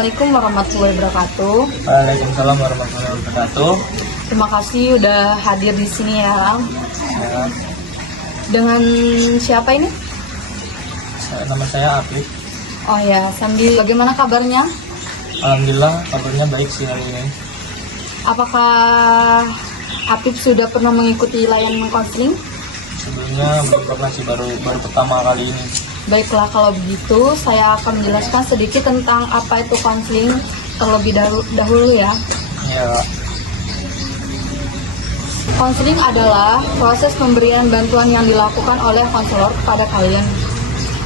Assalamualaikum warahmatullahi wabarakatuh. Waalaikumsalam warahmatullahi wabarakatuh. Terima kasih udah hadir di sini ya. Ya, Dengan siapa ini? nama saya Apip. Oh ya, Sandi. Bagaimana kabarnya? Alhamdulillah kabarnya baik sih hari ini. Apakah Apip sudah pernah mengikuti layanan konseling? Sebelumnya belum pernah sih, baru pertama kali ini. Baiklah, kalau begitu saya akan menjelaskan sedikit tentang apa itu konseling terlebih dahulu ya. Ya, Konseling adalah proses pemberian bantuan yang dilakukan oleh konselor kepada kalian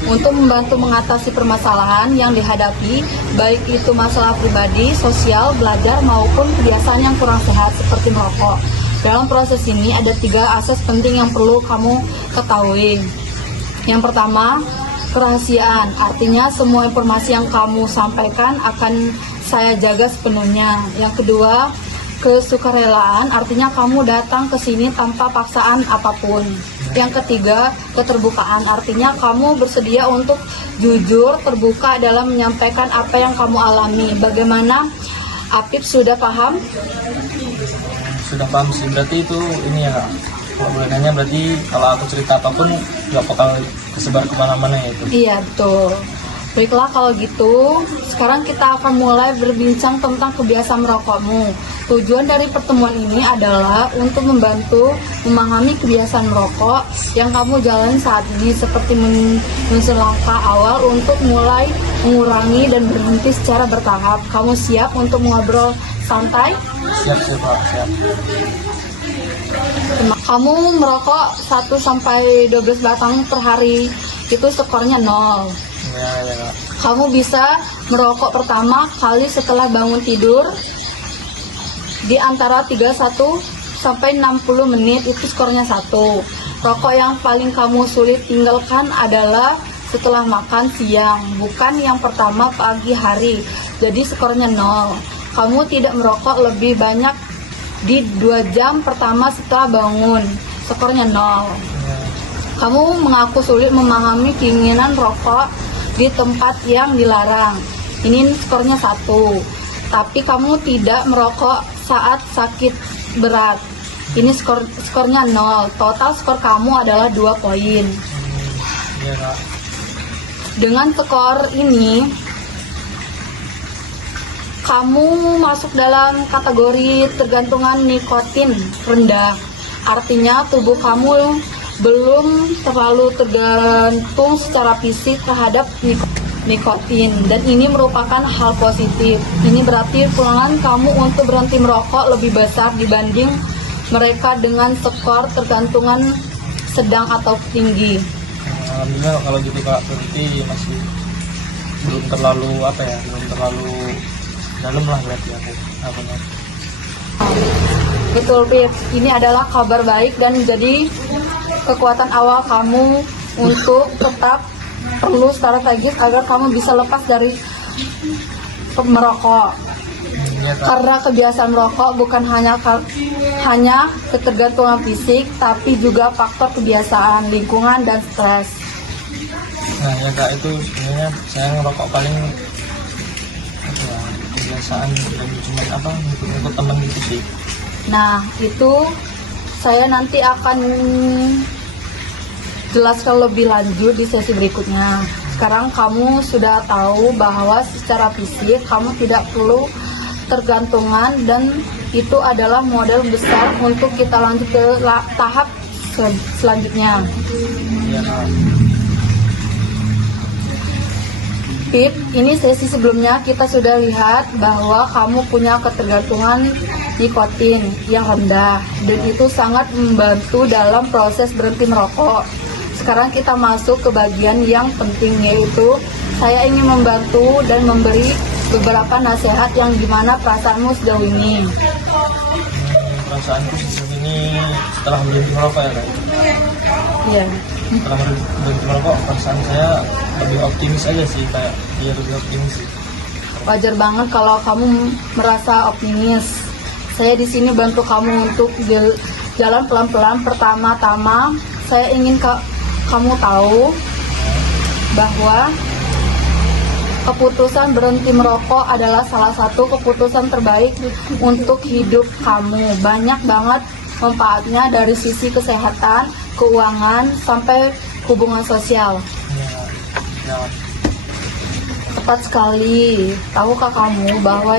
untuk membantu mengatasi permasalahan yang dihadapi, baik itu masalah pribadi, sosial, belajar, maupun kebiasaan yang kurang sehat seperti merokok. Dalam proses ini ada 3 asas penting yang perlu kamu ketahui. Yang pertama, kerahasiaan, artinya semua informasi yang kamu sampaikan akan saya jaga sepenuhnya. Yang kedua, kesukarelaan, artinya kamu datang ke sini tanpa paksaan apapun. Yang ketiga, keterbukaan, artinya kamu bersedia untuk jujur, terbuka dalam menyampaikan apa yang kamu alami. Bagaimana, Apip sudah paham? sudah paham sih. Berarti itu ini ya, kalau boleh nanya, berarti kalau aku cerita apapun nggak bakal kesebar kemana-mana ya itu? Iya, betul. Baiklah, kalau gitu sekarang kita akan mulai berbincang tentang kebiasaan merokokmu. Tujuan dari pertemuan ini adalah untuk membantu memahami kebiasaan merokok yang kamu jalani saat ini, seperti menyusun langkah awal untuk mulai mengurangi dan berhenti secara bertahap. Kamu siap untuk ngobrol santai? Siap, Pak, siap. Kamu merokok 1-12 batang per hari, itu skornya 0. Ya, Kak. Kamu bisa merokok pertama kali setelah bangun tidur di antara 31 sampai 60 menit, itu skornya 1. Rokok yang paling kamu sulit tinggalkan adalah setelah makan siang, bukan yang pertama pagi hari. Jadi skornya 0. Kamu tidak merokok lebih banyak di 2 jam pertama setelah bangun. Skornya 0. Kamu mengaku sulit memahami keinginan rokok di tempat yang dilarang. Ini skornya 1. Tapi kamu tidak merokok saat sakit berat. Ini skornya 0. Total skor kamu adalah 2 poin. Iya, Kak. Dengan skor ini, kamu masuk dalam kategori tergantungan nikotin rendah. Artinya tubuh kamu belum terlalu tergantung secara fisik terhadap nikotin, dan ini merupakan hal positif. Ini berarti peluang kamu untuk berhenti merokok lebih besar dibanding mereka dengan skor tergantungan sedang atau tinggi. Alhamdulillah kalau gitu, Kak. Berarti masih belum terlalu belum terlalu dalam lah berarti aku apanya. Betul, Pip. Ini adalah kabar baik dan jadi kekuatan awal kamu untuk tetap perlu strategis agar kamu bisa lepas dari merokok. Ya, Kak. Karena kebiasaan merokok bukan hanya ketergantungan fisik, tapi juga faktor kebiasaan, lingkungan, dan stres. Nah ya, Kak, itu sebenarnya saya ngerokok paling kebiasaan dan cuma ikut teman gitu sih. Nah, itu saya nanti akan jelaskan lebih lanjut di sesi berikutnya. Sekarang kamu sudah tahu bahwa secara fisik kamu tidak perlu tergantungan, dan itu adalah model besar untuk kita lanjut ke tahap selanjutnya. Iya, Kak. Pip, ini sesi sebelumnya kita sudah lihat bahwa kamu punya ketergantungan nikotin yang rendah, dan itu sangat membantu dalam proses berhenti merokok. Sekarang kita masuk ke bagian yang penting, yaitu saya ingin membantu dan memberi beberapa nasihat yang gimana perasaanmu sejauh ini. Perasaanku sejauh ini setelah berhenti merokok ya, Kak. Iya. Setelah berhenti merokok, perasaan saya lebih optimis aja sih, kayak lebih optimis sih. Wajar banget kalau kamu merasa optimis. Saya di sini bantu kamu untuk jalan pelan-pelan. Pertama-tama, saya ingin kamu tahu bahwa Keputusan berhenti merokok adalah salah satu keputusan terbaik untuk hidup kamu. Banyak banget manfaatnya dari sisi kesehatan, keuangan, sampai hubungan sosial. Ya. Tepat sekali. Tahukah kamu bahwa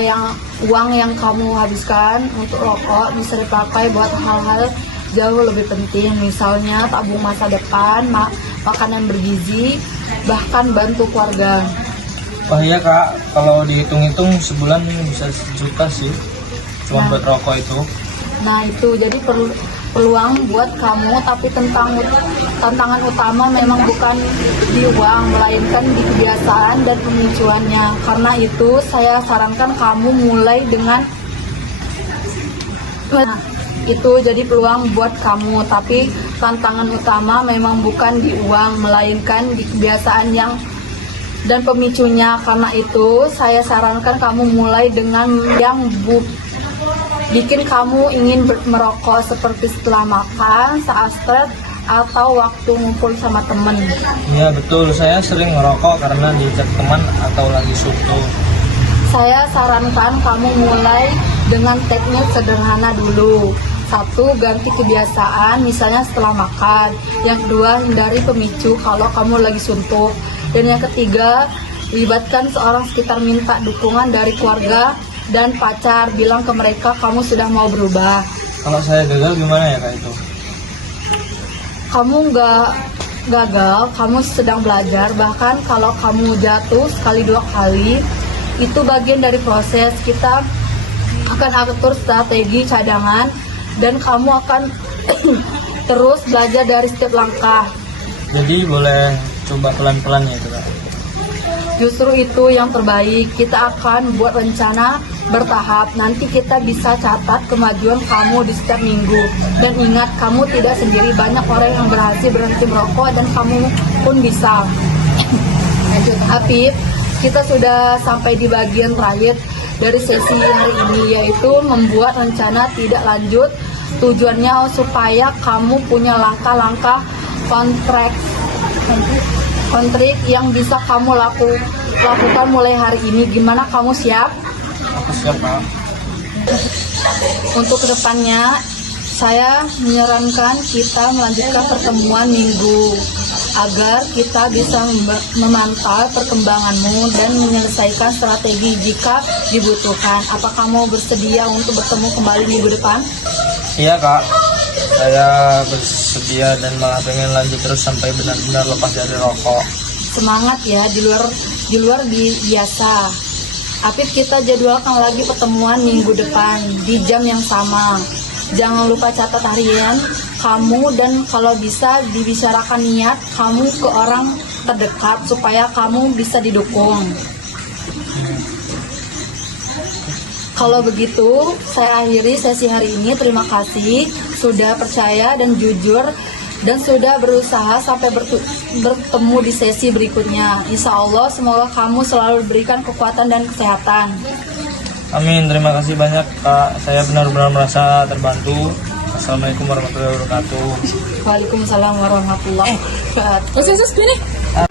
uang yang kamu habiskan untuk rokok bisa dipakai buat hal-hal jauh lebih penting, misalnya tabung masa depan, makanan bergizi, bahkan bantu keluarga. Oh iya kak, kalau dihitung-hitung sebulan bisa 1 juta sih, cuma buat rokok itu. Nah itu jadi peluang buat kamu, tapi tantangan utama memang bukan di uang, melainkan di kebiasaan dan pemicuannya. Karena itu saya sarankan kamu mulai dengan itu jadi peluang buat kamu, tapi tantangan utama memang bukan di uang, melainkan di kebiasaan dan pemicunya. Karena itu saya sarankan kamu mulai dengan yang bikin kamu ingin merokok, seperti setelah makan, saat stres, atau waktu ngumpul sama temen. Iya betul, saya sering ngerokok karena diajak teman atau lagi suntuk. Saya sarankan kamu mulai dengan teknik sederhana dulu. 1, ganti kebiasaan, misalnya setelah makan. Yang kedua, hindari pemicu kalau kamu lagi suntuk. Dan yang ketiga, libatkan seorang sekitar, minta dukungan dari keluarga dan pacar, bilang ke mereka kamu sudah mau berubah. Kalau saya gagal gimana ya kak itu? Kamu nggak gagal, kamu sedang belajar. Bahkan kalau kamu jatuh sekali 2 kali, itu bagian dari proses. Kita akan atur strategi cadangan dan kamu akan terus belajar dari setiap langkah. Jadi boleh coba pelan-pelan ya itu kak? Justru itu yang terbaik. Kita akan buat rencana bertahap. Nanti kita bisa catat kemajuan kamu di setiap minggu. Dan ingat, kamu tidak sendiri. Banyak orang yang berhasil berhenti merokok dan kamu pun bisa. Lanjut, Afif. Kita sudah sampai di bagian terakhir dari sesi hari ini, yaitu membuat rencana tidak lanjut. Tujuannya supaya kamu punya langkah-langkah kontrik yang bisa kamu lakukan mulai hari ini. Gimana, kamu siap? Aku siap kak. Untuk kedepannya, saya menyarankan kita melanjutkan pertemuan minggu agar kita bisa memantau perkembanganmu dan menyelesaikan strategi jika dibutuhkan. Apa kamu bersedia untuk bertemu kembali minggu depan? Iya kak, saya bersedia dan malah pengen lanjut terus sampai benar-benar lepas dari rokok. Semangat ya, di luar biasa. Afif, kita jadwalkan lagi pertemuan minggu depan di jam yang sama. Jangan lupa catat harian kamu dan kalau bisa dibicarakan niat kamu ke orang terdekat supaya kamu bisa didukung. Kalau begitu, saya akhiri sesi hari ini. Terima kasih sudah percaya dan jujur dan sudah berusaha sampai bertemu di sesi berikutnya. Insya Allah, semoga kamu selalu diberikan kekuatan dan kesehatan. Amin, terima kasih banyak kak. Saya benar-benar merasa terbantu. Assalamualaikum warahmatullahi wabarakatuh. Waalaikumsalam warahmatullahi wabarakatuh.